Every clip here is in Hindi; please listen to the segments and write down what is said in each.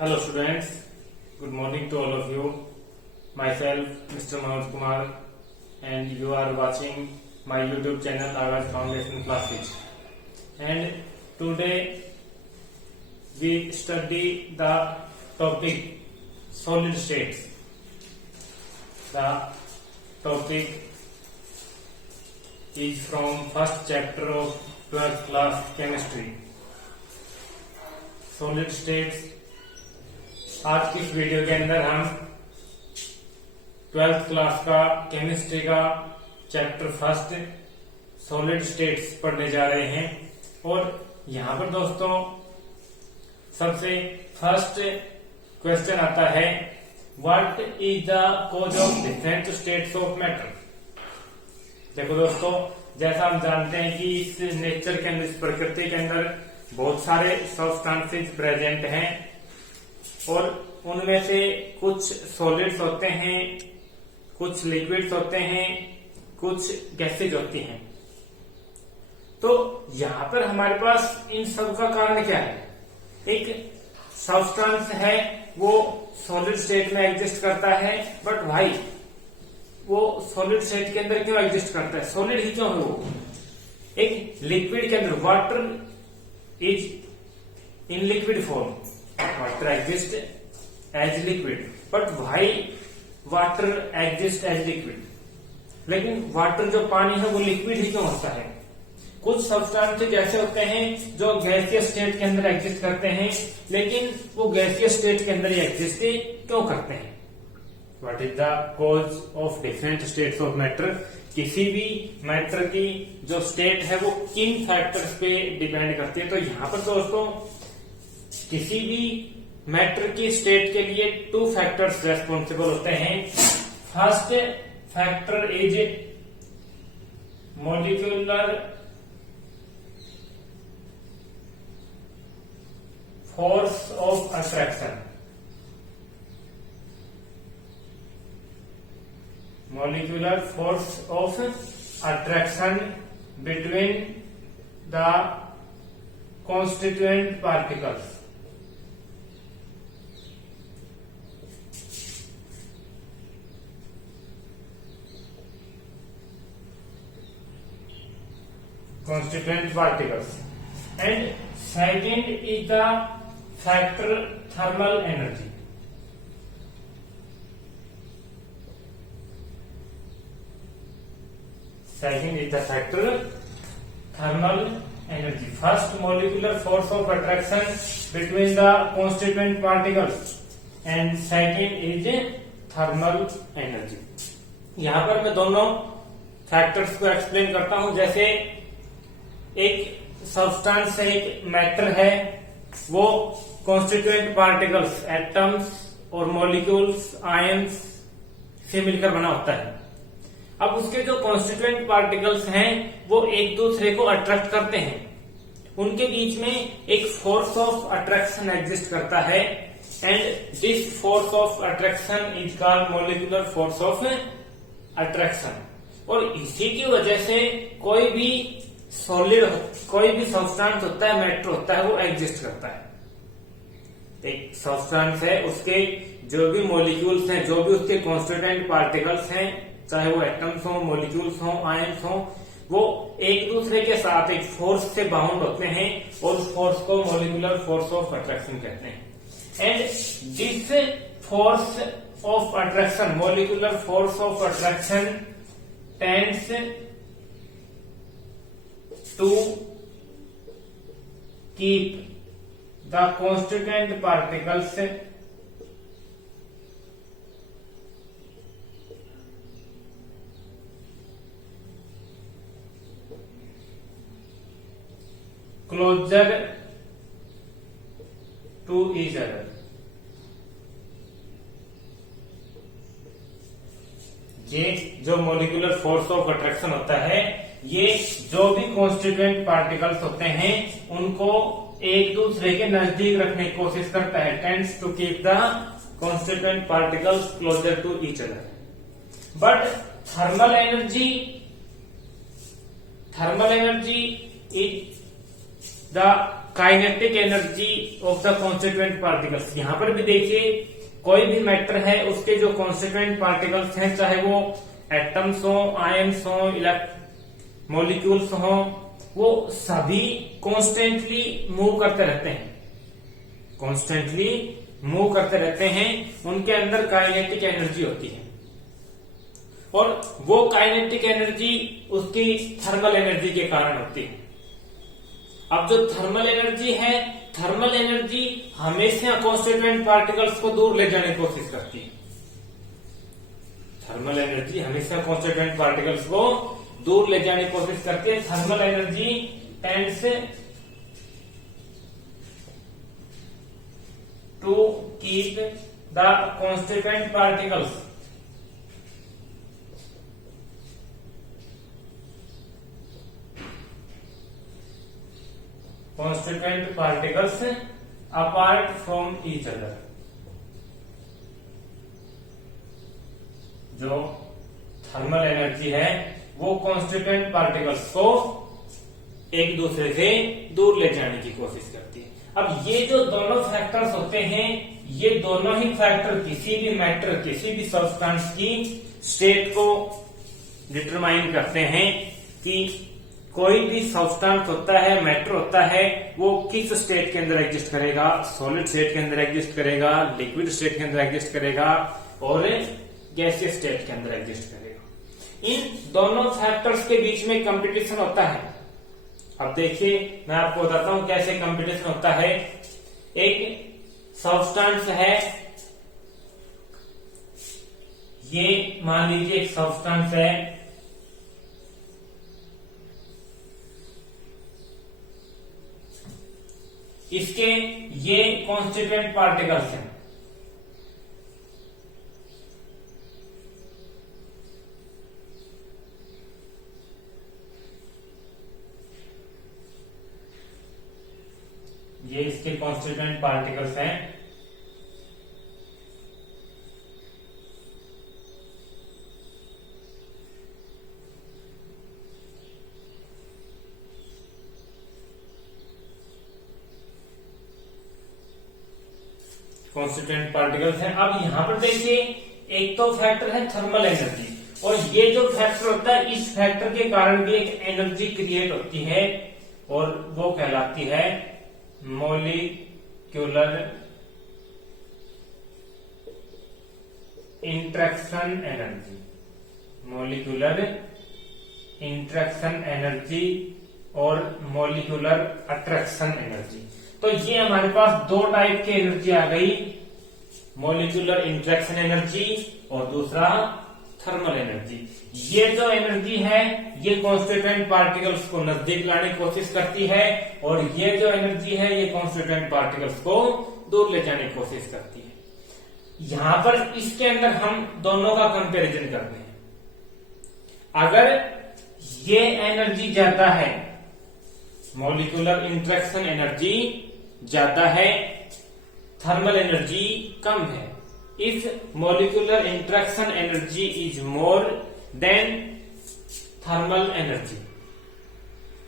Hello students, good morning to all of you. Myself Mr. Manoj Kumar and you are watching my YouTube channel Aagaz Foundation Classes. And today we study the topic solid states. The topic is from first chapter of 12th class chemistry. Solid states. आज की इस वीडियो के अंदर हम 12th क्लास का केमिस्ट्री का चैप्टर फर्स्ट सॉलिड स्टेट्स पढ़ने जा रहे हैं। और यहाँ पर दोस्तों सबसे फर्स्ट क्वेश्चन आता है, what is the cause of different states of matter. देखो दोस्तों, जैसा हम जानते हैं कि इस नेचर के अंदर, इस प्रकृति के अंदर बहुत सारे सब्सटेंसेस प्रेजेंट हैं और उनमें से कुछ सॉलिड्स होते हैं, कुछ लिक्विड्स होते हैं, कुछ गैसेज होती हैं। तो यहाँ पर हमारे पास इन सब का कारण क्या है? एक सब्सटेंस है वो सॉलिड स्टेट में एग्जिस्ट करता है, बट भाई वो सॉलिड स्टेट के अंदर क्यों एग्जिस्ट करता है? सॉलिड ही क्यों है वो? एक लिक्विड के अंदर water is in liquid form, water exist as liquid, but why water exist as liquid? लेकिन वाटर जो पानी है वो लिक्विड ही क्यों होता है? कुछ सब्सटेंसेस ऐसे होते हैं जो गैसियस स्टेट के अंदर एग्जिस्ट करते हैं, लेकिन वो गैसियस स्टेट के अंदर ही एग्जिस्ट क्यों करते हैं? What is the cause of different states of matter? किसी भी मैटर की जो स्टेट है वो किन फैक्टर्स पे डिपेंड करती है? तो यहाँ पर दोस्तों किसी भी मैटर की स्टेट के लिए टू फैक्टर्स रेस्पॉन्सिबल होते हैं। First factor is molecular force of attraction. Molecular force of attraction between the constituent particles. Constituent particles. And second is the factor thermal energy. Second is the factor thermal energy. First, molecular force of attraction between the constituent particles and second is thermal energy. यहाँ पर मैं दोनों फैक्टर्स को एक्सप्लेन करता हूं। जैसे एक सब्सटेंस है, एक मैटर है, वो कॉन्स्टिट्यूएंट पार्टिकल्स, एटम्स और मॉलिक्यूल्स, आयंस से मिलकर बना होता है। अब उसके जो कॉन्स्टिट्यूएंट पार्टिकल्स हैं वो एक दूसरे को अट्रैक्ट करते हैं, उनके बीच में एक फोर्स ऑफ अट्रैक्शन एग्जिस्ट करता है and this force of attraction is called molecular force of attraction. और इसी की वजह से कोई भी सॉलिड, कोई भी सब्सटेंस होता है, मैटर होता है, वो एग्जिस्ट करता है। एक सब्सटेंस है, उसके जो भी मॉलिक्यूल्स हैं, जो भी उसके कॉन्स्टिट्यूएंट पार्टिकल्स हैं, चाहे वो एटम्स हो, मॉलिक्यूल्स हो, आयंस हो, वो एक दूसरे के साथ एक फोर्स से बाउंड होते हैं और उस फोर्स को मॉलिक्यूलर फोर्स ऑफ अट्रैक्शन कहते हैं। And this force of attraction, molecular force of attraction tends to keep the constituent particles closer to each other. ये जो मॉलिक्यूलर फोर्स ऑफ अट्रैक्शन होता है, ये जो भी कॉन्स्टिट्यूएंट पार्टिकल्स होते हैं उनको एक दूसरे के नजदीक रखने की कोशिश करता है। Tends to keep the constituent particles closer to each other. But thermal energy is the kinetic energy of the constituent particles. यहां पर भी देखिए कोई भी मैटर है उसके जो कॉन्स्टिट्यूएंट पार्टिकल्स हैं, चाहे वो एटम्स हो, आयन्स हो, मॉलिक्यूल्स हो, वो सभी कॉन्स्टेंटली मूव करते रहते हैं, कॉन्स्टेंटली मूव करते रहते हैं। उनके अंदर काइनेटिक एनर्जी होती है और वो काइनेटिक एनर्जी उसकी थर्मल एनर्जी के कारण होती है। अब जो थर्मल एनर्जी है, थर्मल एनर्जी हमेशा कॉन्स्टिट्यूएंट पार्टिकल्स को दूर ले जाने की कोशिश करती है। थर्मल एनर्जी हमेशा कॉन्स्टिट्यूएंट पार्टिकल्स को दूर ले जाने की कोशिश करती है। Thermal energy tends to keep the constituent particles apart from each other। जो थर्मल एनर्जी है वो कॉन्स्टिट्यूएंट पार्टिकल्स को एक दूसरे से दूर ले जाने की कोशिश करती है। अब ये जो दोनों फैक्टर्स होते हैं, ये दोनों ही फैक्टर किसी भी मैटर, किसी भी सब्सटेंस की स्टेट को डिटरमाइन करते हैं कि कोई भी सब्सटेंस होता है, मैटर होता है, वो किस स्टेट के अंदर एग्जिस्ट करेगा। सॉलिड स्टेट के अंदर एग्जिस्ट करेगा, लिक्विड स्टेट के अंदर एग्जिस्ट करेगा और गैसियस स्टेट के अंदर एग्जिस्ट करेगा। इन दोनों फैक्टर्स के बीच में कंपटीशन होता है। अब देखिए मैं आपको बताता हूं कैसे कंपटीशन होता है। एक सब्सटेंस है, ये मान लीजिए एक सब्सटेंस है, इसके ये कॉन्स्टिट्यूएंट पार्टिकल्स हैं। ये इसके कॉन्स्टिट्यूएंट पार्टिकल्स हैं। कॉन्स्टिट्यूएंट पार्टिकल्स हैं। अब यहां पर देखिए एक तो फैक्टर है थर्मल एनर्जी, और ये जो फैक्टर होता है, इस फैक्टर के कारण भी एक एनर्जी क्रिएट होती है और वो कहलाती है molecular interaction energy. Molecular interaction energy और मॉलिक्यूलर अट्रैक्शन एनर्जी। तो ये हमारे पास दो टाइप की एनर्जी आ गई, मॉलिक्यूलर इंटरेक्शन एनर्जी और दूसरा थर्मल एनर्जी। ये जो एनर्जी है ये कॉन्स्टिट्यूएंट पार्टिकल्स को नजदीक लाने की कोशिश करती है और ये जो एनर्जी है ये कॉन्स्टिट्यूएंट पार्टिकल्स को दूर ले जाने की कोशिश करती है। यहां पर इसके अंदर हम दोनों का कंपैरिजन करते हैं। अगर ये एनर्जी ज्यादा है, मॉलिक्यूलर इंटरेक्शन एनर्जी ज्यादा है, थर्मल एनर्जी कम है, if molecular interaction energy is more than thermal energy.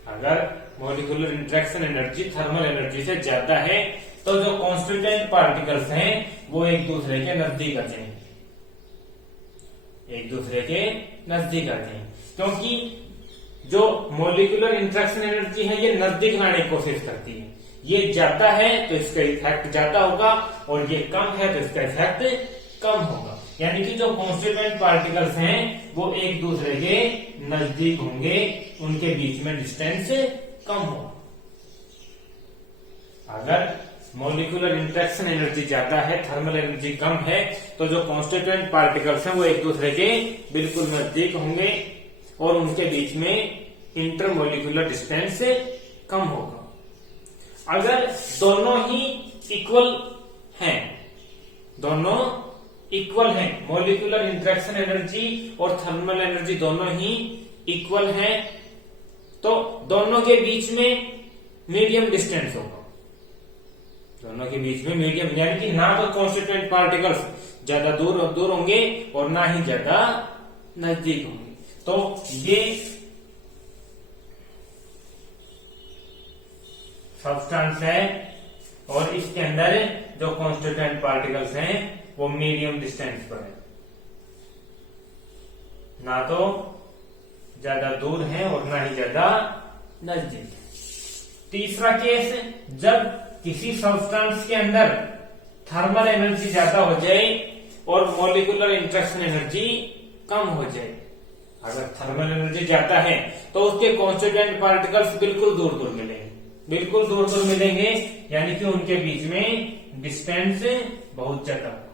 अगर molecular interaction energy thermal energy से ज्यादा है तो जो कॉन्स्टिट्यूएंट पार्टिकल्स हैं वो एक दूसरे के नजदीक आते हैं, एक दूसरे के नजदीक आते हैं, क्योंकि जो मॉलिक्यूलर इंटरेक्शन एनर्जी है ये नजदीक लाने की कोशिश करती है। ये ज्यादा है तो इसका इफेक्ट ज्यादा होगा और ये कम है तो इसका इफेक्ट कम होगा। यानी कि जो कॉन्स्टिट्यूएंट पार्टिकल्स हैं वो एक दूसरे के नजदीक होंगे, उनके बीच में डिस्टेंस कम होगा। अगर मॉलिक्यूलर इंटरेक्शन एनर्जी ज्यादा है, थर्मल एनर्जी कम है, तो जो कॉन्स्टिट्यूएंट पार्टिकल्स हैं वो एक दूसरे के बिल्कुल नजदीक होंगे और उनके बीच में इंटरमोलिकुलर डिस्टेंस कम होगा। अगर दोनों ही इक्वल हैं, दोनों इक्वल हैं, मॉलिक्यूलर इंटरेक्शन एनर्जी और थर्मल एनर्जी दोनों ही इक्वल हैं, तो दोनों के बीच में मीडियम डिस्टेंस होगा। दोनों के बीच में मीडियम, यानी कि ना तो कॉन्स्टिट्यूएंट पार्टिकल्स ज्यादा दूर होंगे और ना ही ज्यादा नजदीक होंगे। तो ये सब्सटेंस है और इसके अंदर जो कॉन्स्टिट्यूएंट पार्टिकल्स हैं वो मीडियम डिस्टेंस पर है, ना तो ज्यादा दूर है और ना ही ज्यादा नजदीक। तीसरा केस, जब किसी सब्सटेंस के अंदर थर्मल एनर्जी ज्यादा हो जाए और मॉलिक्यूलर इंटरेक्शन एनर्जी कम हो जाए। अगर थर्मल एनर्जी ज्यादा है तो उसके कॉन्स्टिट्यूएंट पार्टिकल्स बिल्कुल दूर दूर मिलेंगे, बिल्कुल दूर दूर मिलेंगे, यानी कि उनके बीच में डिस्टेंस बहुत ज्यादा होगा,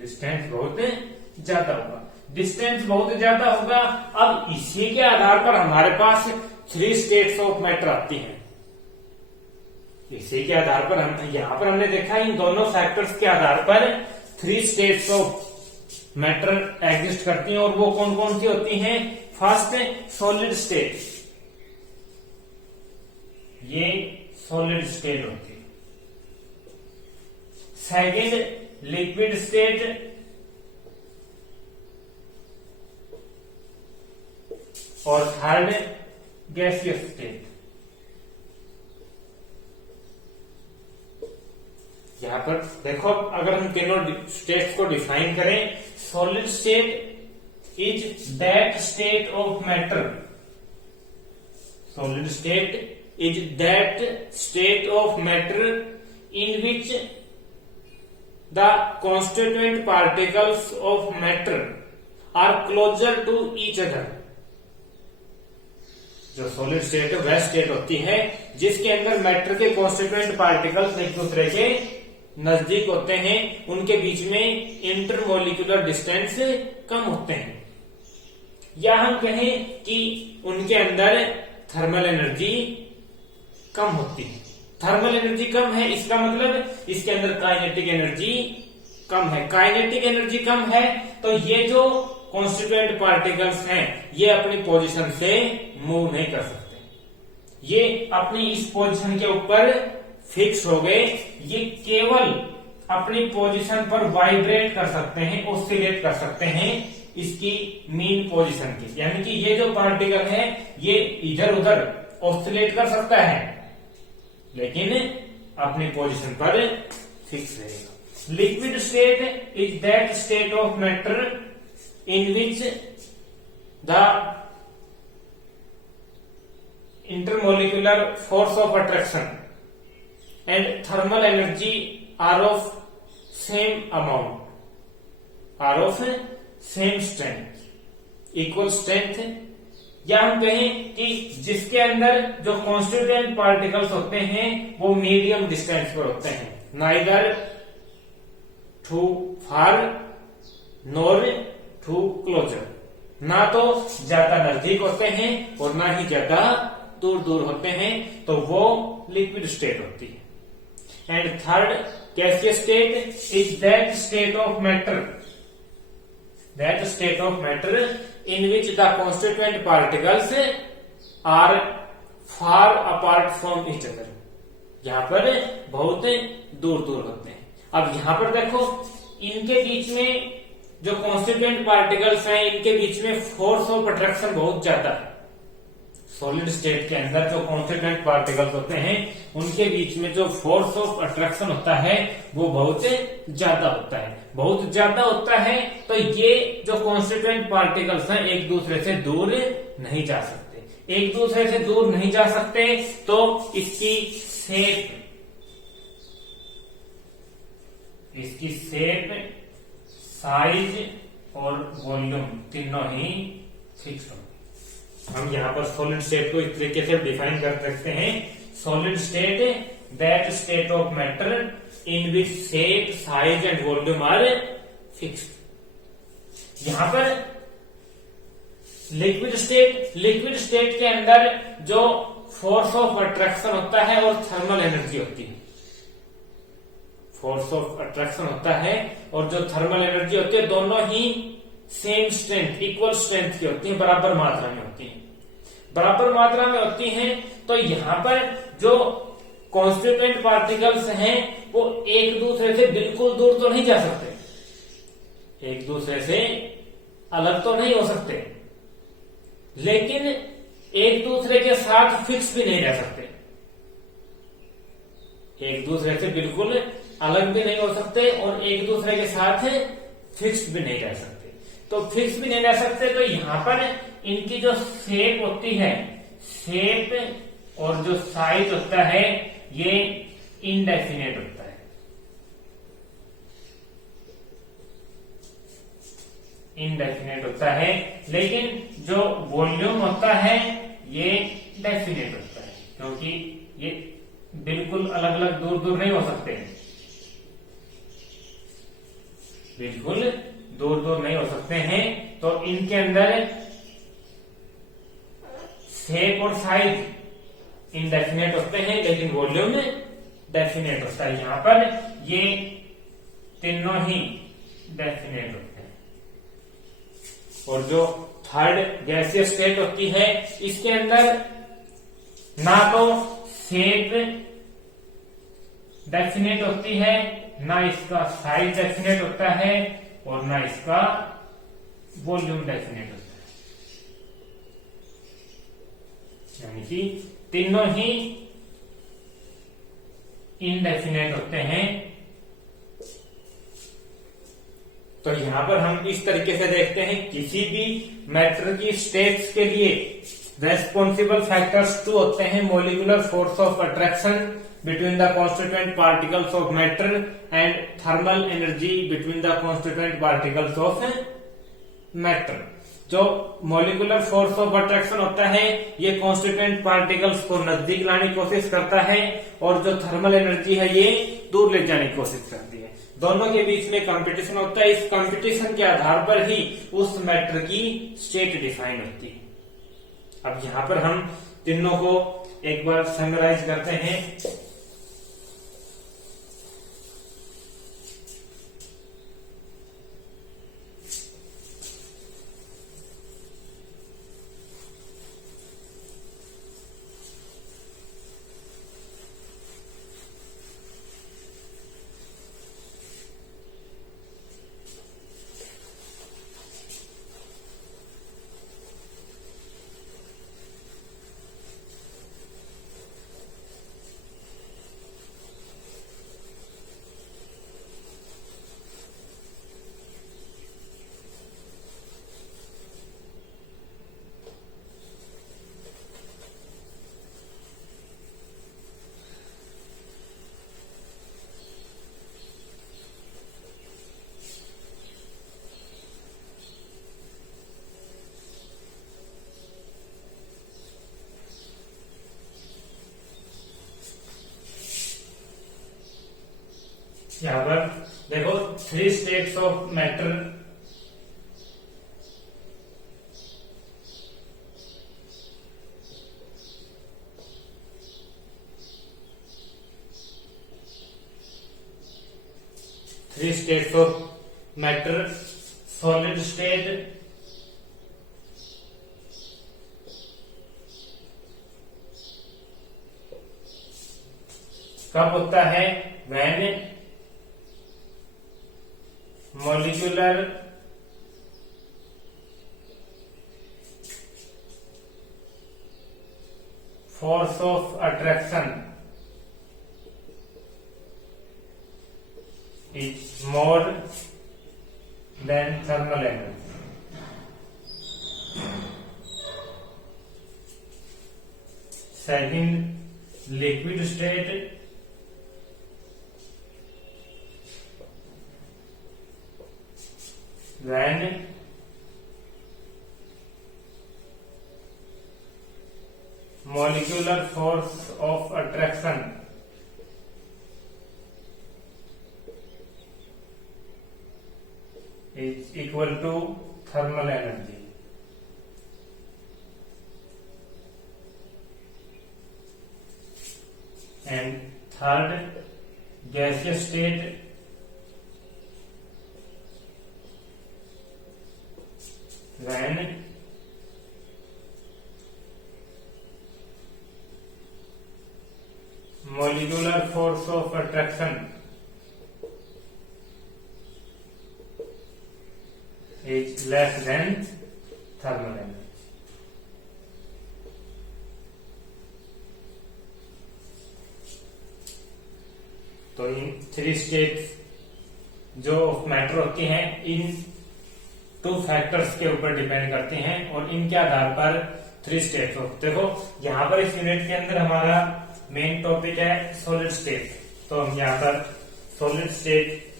डिस्टेंस बहुत ज्यादा होगा, डिस्टेंस बहुत ज्यादा होगा। अब इसी के आधार पर हमारे पास 3 स्टेट्स ऑफ मैटर आती हैं। इसी के आधार पर हम यहां पर हमने देखा इन दोनों फैक्टर्स के आधार पर 3 स्टेट्स ऑफ मैटर एग्जिस्ट करती हैं, और वो कौन कौन सी होती हैं? फर्स्ट सॉलिड स्टेट, ये सॉलिड स्टेट होती है। सेकंड लिक्विड स्टेट, और थर्ड गैसियस स्टेट। यहां पर देखो, अगर हम तीनों स्टेट्स को डिफाइन करें, solid state is that state of matter, solid state is that state of matter in which the constituent particles of matter are closer to each other. जो सॉलिड स्टेट है वह स्टेट होती है जिसके अंदर मैटर के कॉन्स्टिट्यूएंट पार्टिकल्स एक दूसरे के नजदीक होते हैं, उनके बीच में इंटरमोलिकुलर डिस्टेंस कम होते हैं, या हम कहें कि उनके अंदर थर्मल एनर्जी कम होती है। थर्मल एनर्जी कम है, इसका मतलब इसके अंदर काइनेटिक एनर्जी कम है। काइनेटिक एनर्जी कम है तो ये जो कॉन्स्टिट्यूएंट पार्टिकल्स हैं ये अपनी पोजीशन से मूव नहीं कर सकते, ये अपनी इस पोजीशन के ऊपर फिक्स हो गए, ये केवल अपनी पोजीशन पर वाइब्रेट कर सकते हैं, ऑसिलेट कर सकते हैं इसकी मीन पोजीशन की, यानी कि ये जो पार्टिकल है ये इधर उधर ऑसिलेट कर सकता है लेकिन अपनी पोजीशन पर फिक्स रहेगा। Liquid state is that state of matter in which the intermolecular force of attraction and thermal energy are of same amount, are of same strength, equal strength। या हम कहें कि जिसके अंदर जो कॉन्स्टिट्यूएंट पार्टिकल्स होते हैं वो मीडियम डिस्टेंस पर होते हैं, neither too far nor too closer, ना तो ज्यादा नजदीक होते हैं और ना ही ज्यादा दूर दूर होते हैं, तो वो लिक्विड स्टेट होती है। And third gaseous state is that state of matter, that state of matter in which the constituent particles are far apart from each other, यहां पर बहुत दूर दूर होते हैं। अब यहां पर देखो, इनके बीच में जो कॉन्स्टिट्यूएंट पार्टिकल्स हैं इनके बीच में फोर्स ऑफ अट्रैक्शन बहुत ज्यादा है। सॉलिड स्टेट के अंदर जो कॉन्स्टिट्यूएंट पार्टिकल्स होते हैं उनके बीच में जो फोर्स ऑफ अट्रैक्शन होता है वो बहुत ज्यादा होता है, बहुत ज्यादा होता है। तो ये जो कॉन्स्टिट्यूएंट पार्टिकल्स हैं एक दूसरे से दूर नहीं जा सकते, एक दूसरे से दूर नहीं जा सकते, तो इसकी शेप, साइज और वॉल्यूम तीनों ही फिक्स होंगे। हम यहाँ पर सॉलिड स्टेट को इस तरीके से डिफाइन कर सकते हैं, solid state that state of matter in which shape, size and volume are fixed. यहां पर लिक्विड स्टेट के अंदर जो फोर्स ऑफ अट्रैक्शन होता है और थर्मल एनर्जी होती है, फोर्स ऑफ अट्रैक्शन होता है और जो थर्मल एनर्जी होती है दोनों ही सेम स्ट्रेंथ, इक्वल स्ट्रेंथ की होती है, बराबर मात्रा में होती है, बराबर मात्रा में होती हैं। तो यहां पर जो कॉन्स्टिट्यूएंट पार्टिकल्स हैं वो एक दूसरे से बिल्कुल दूर तो नहीं जा सकते, एक दूसरे से अलग तो नहीं हो सकते, लेकिन एक दूसरे के साथ फिक्स भी नहीं रह सकते, एक दूसरे से बिल्कुल अलग भी नहीं हो सकते और एक दूसरे के साथ फिक्स भी नहीं रह सकते। तो फिक्स भी नहीं रह सकते, तो यहां पर इनकी जो शेप होती है, शेप और जो साइज होता है ये इनडेफिनेट होता है, इनडेफिनेट होता है। लेकिन जो वॉल्यूम होता है ये डेफिनेट होता है, क्योंकि ये बिल्कुल अलग अलग दूर दूर नहीं हो सकते, बिल्कुल दूर दूर नहीं हो सकते हैं। तो इनके अंदर शेप और साइज इनडेफिनेट होते हैं, लेकिन वॉल्यूम डेफिनेट होता है। यहां पर ये तीनों ही डेफिनेट होते हैं। और जो थर्ड गैसीय स्टेट होती है, इसके अंदर ना तो शेप डेफिनेट होती है, ना इसका साइज डेफिनेट होता है और ना इसका वॉल्यूम डेफिनेट होता है। यानी कि तीनों ही इनडेफिनेट होते हैं। तो यहां पर हम इस तरीके से देखते हैं, किसी भी मैटर की स्टेट्स के लिए रेस्पॉन्सिबल फैक्टर्स टू होते हैं molecular force of attraction between the constituent particles of matter and thermal energy between the constituent particles of matter. जो मॉलिक्यूलर फोर्स ऑफ अट्रैक्शन होता है ये कॉन्स्टिट्यूएंट पार्टिकल्स को नजदीक लाने की कोशिश करता है, और जो थर्मल एनर्जी है ये दूर ले जाने की कोशिश करती है। दोनों के बीच में कंपटीशन होता है, इस कंपटीशन के आधार पर ही उस मैटर की स्टेट डिफाइन होती है। अब यहां पर हम तीनों को एक बार समराइज करते हैं। यहां पर देखो 3 states of matter, three states of matter, solid state, कब होता है, when molecular force of attraction is more than thermal energy. Second, liquid state, when molecular force of attraction is equal to thermal energy. And third, gaseous state, when molecular force of attraction is less than thermal energy. तो इन थ्री स्टेट्स जो मैटर होती हैं इन टू फैक्टर्स के ऊपर डिपेंड करती हैं और इनके आधार पर थ्री स्टेट्स होते। देखो यहाँ पर इस यूनिट के अंदर हमारा मेन टॉपिक है सॉलिड स्टेट, तो हम यहाँ पर solid state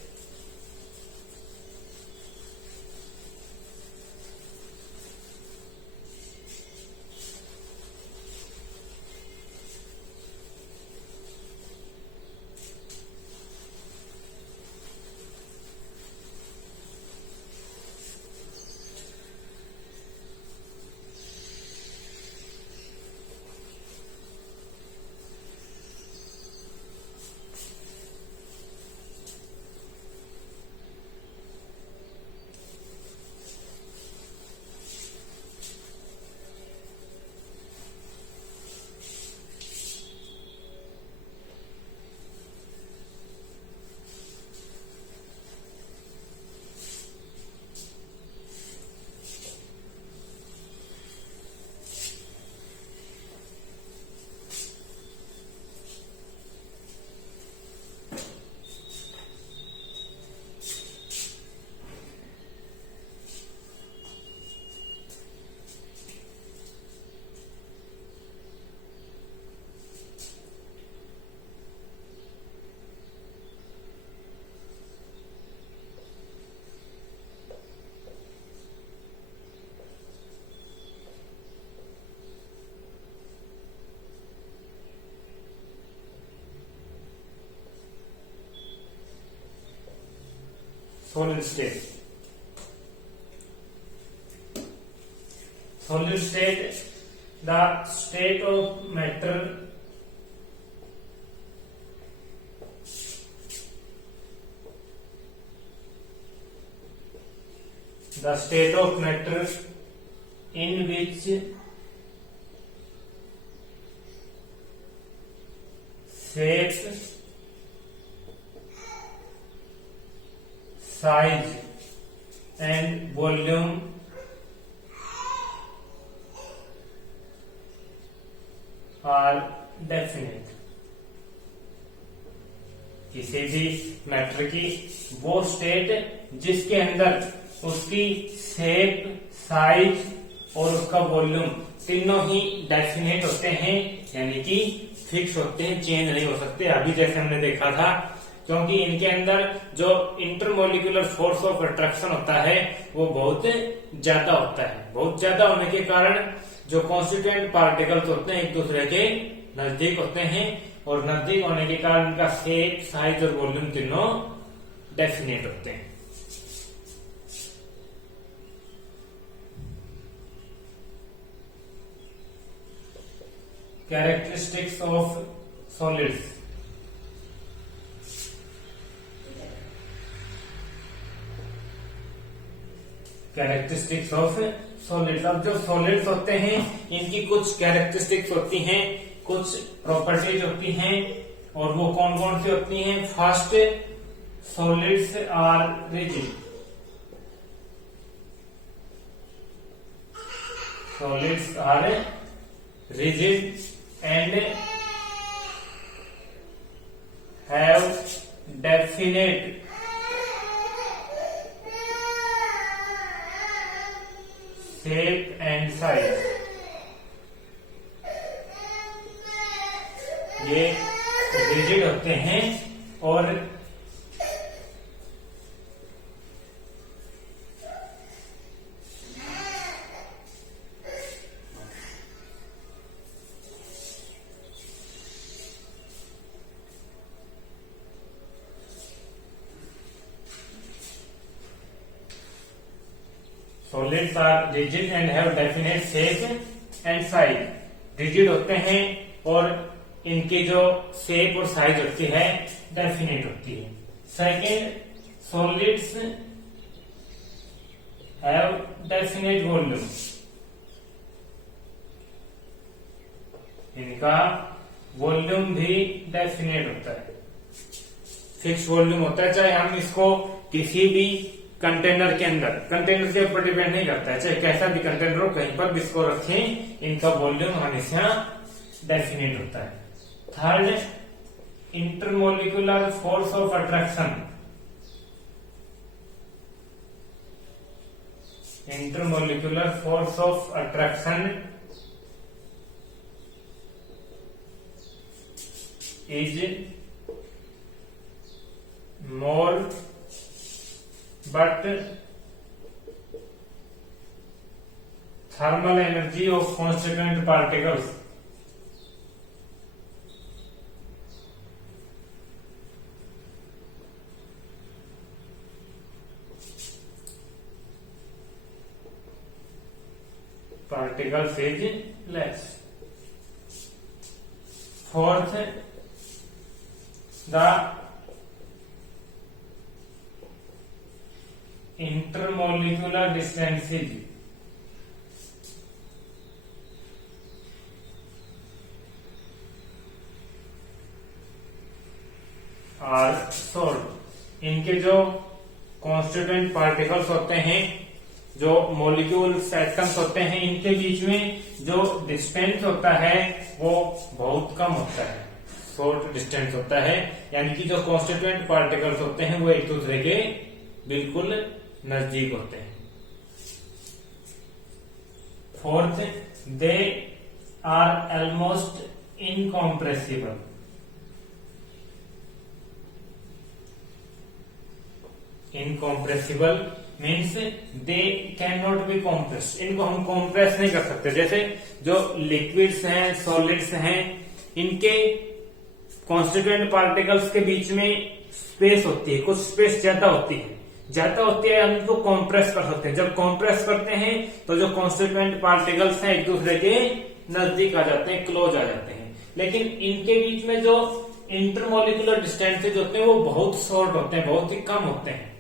solid state. Solid state, the state of matter in which shape, size and volume are definite। किसी भी मैटर की वो स्टेट जिसके अंदर उसकी शेप, साइज और उसका वॉल्यूम तीनों ही डेफिनेट होते हैं, यानी कि फिक्स होते हैं, चेंज नहीं हो सकते। अभी जैसे हमने देखा था, क्योंकि इनके अंदर जो इंटरमोलिकुलर फोर्स ऑफ अट्रैक्शन होता है वो बहुत ज्यादा होता है। बहुत ज्यादा होने के कारण जो कॉन्स्टिट्यूएंट पार्टिकल्स होते हैं एक दूसरे के नजदीक होते हैं, और नजदीक होने के कारण इनका शेप, साइज और वॉल्यूम तीनों डेफिनेट होते हैं। Characteristics of solids. Characteristics of solids. अब जो सॉलिड्स होते हैं इनकी कुछ कैरेक्टरिस्टिक्स होती हैं, कुछ प्रॉपर्टीज होती हैं, और वो कौन कौन सी होती हैं। First, solids are rigid. Solids are rigid and have definite shape and size. ये रिजिड होते हैं और solids are rigid and have definite shape and size. Rigid होते हैं और इनकी जो शेप और साइज होती है डेफिनेट होती है। Second, solids have definite volume. इनका वॉल्यूम भी डेफिनेट होता है, फिक्स वॉल्यूम होता है। चाहे हम इसको किसी भी कंटेनर के अंदर, कंटेनर के ऊपर डिपेंड नहीं करता है, चाहे कैसा भी कंटेनर हो, कहीं पर भी इसको रखें, इनका वॉल्यूम हमेशा डेफिनेट होता है। Third, intermolecular force of attraction. Intermolecular force of attraction is more but thermal energy of constituent particles is less. Fourth, the intermolecular distances are short. इनके जो कॉन्स्टिट्यूएंट पार्टिकल्स होते हैं, जो मॉलिक्यूल्स एटम्स होते हैं, इनके बीच में जो डिस्टेंस होता है वो बहुत कम होता है, शॉर्ट डिस्टेंस होता है। यानी कि जो कॉन्स्टिट्यूएंट पार्टिकल्स होते हैं वो एक दूसरे के बिल्कुल नजदीक होते हैं। Fourth, they are almost incompressible. Incompressible means they can not be compress. इनको हम कॉम्प्रेस नहीं कर सकते। जैसे जो लिक्विड्स हैं, सॉलिड्स हैं, इनके कॉन्स्टिट्यूएंट पार्टिकल्स के बीच में स्पेस होती है, कुछ स्पेस ज्यादा होती है, हम इनको कॉम्प्रेस कर सकते हैं। जब कॉम्प्रेस करते हैं तो जो कॉन्स्टिट्यूएंट पार्टिकल्स हैं एक दूसरे के नजदीक आ जाते हैं, क्लोज आ जाते हैं। लेकिन इनके बीच में जो इंटरमोलिकुलर डिस्टेंसेज होते हैं वो बहुत शॉर्ट होते हैं, बहुत ही कम होते हैं।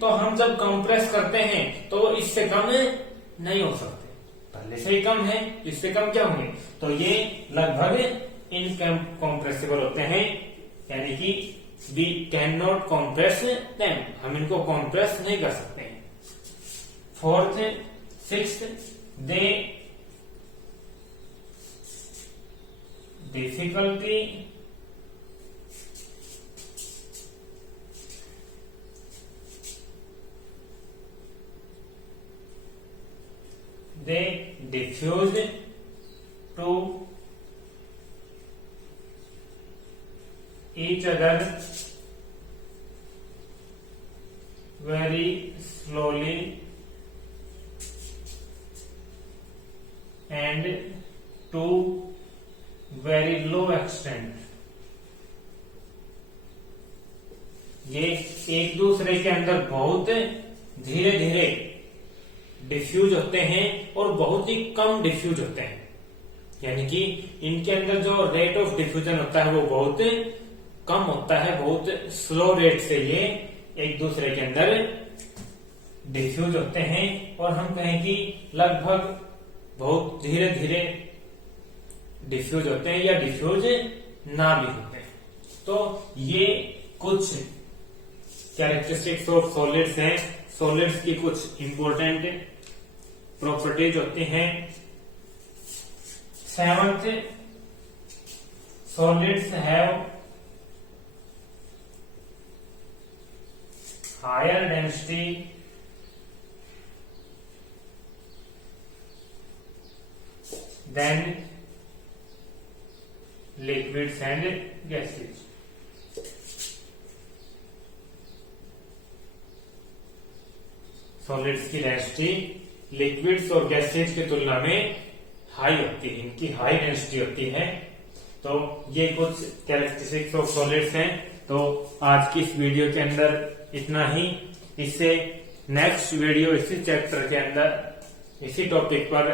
तो हम जब कंप्रेस करते हैं तो वो इससे कम नहीं हो सकते, पहले से ही कम है, इससे कम क्या होंगे, तो ये लगभग इनकम्प्रेसिबल होते हैं। यानी कि we can not compress them, हम इनको कॉम्प्रेस नहीं कर सकते हैं। Fourth, sixth, they difficulty they diffuse to each other very slowly and to very low extent. ये एक दूसरे के अंदर बहुत धीरे धीरे डिफ्यूज होते हैं और बहुत ही कम डिफ्यूज होते हैं। यानी कि इनके अंदर जो रेट ऑफ डिफ्यूजन होता है वो बहुत कम होता है, बहुत स्लो रेट से ये एक दूसरे के अंदर डिफ्यूज होते हैं। और हम कहें कि लगभग बहुत धीरे धीरे डिफ्यूज होते हैं या डिफ्यूज ना भी होते हैं। तो ये कुछ कैरेक्टरिस्टिक्स ऑफ सॉलिड्स हैं। सॉलिड्स की कुछ इंपॉर्टेंट प्रॉपर्टीज होती हैं। Seventh, solids have higher density than liquids and gases. Solids की डेंसिटी लिक्विड्स और गैसेज की तुलना में हाई होती है, इनकी हाई डेंसिटी होती है। तो ये कुछ कैरेक्टरिस्टिक्स ऑफ सॉलिड्स हैं। तो आज की इस वीडियो के अंदर इतना ही। इससे नेक्स्ट वीडियो इसी चैप्टर के अंदर इसी टॉपिक पर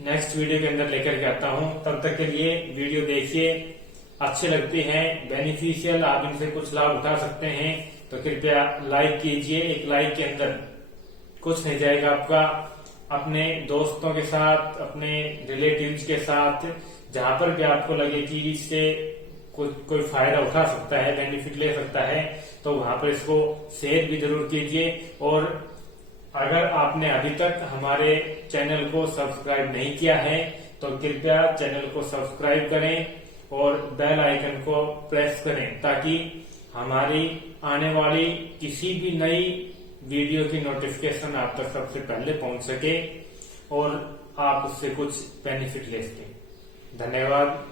नेक्स्ट वीडियो के अंदर लेकर के आता हूं। तब तक के लिए वीडियो देखिए, अच्छी लगती है, बेनिफिशियल, आप इनसे कुछ लाभ उठा सकते हैं तो कृपया लाइक कीजिए। एक लाइक के अंदर कुछ नहीं जाएगा आपका। अपने दोस्तों के साथ, अपने रिलेटिव्स के साथ, जहां पर भी आपको लगे कि इससे कोई फायदा उठा सकता है, बेनिफिट ले सकता है, तो वहां पर इसको शेयर भी जरूर कीजिए। और अगर आपने अभी तक हमारे चैनल को सब्सक्राइब नहीं किया है तो कृपया चैनल को सब्सक्राइब करें और बेल आइकन को प्रेस करें ताकि हमारी आने वाली किसी भी नई वीडियो की नोटिफिकेशन आप तक सबसे पहले पहुंच सके और आप उससे कुछ बेनिफिट ले सकें। धन्यवाद।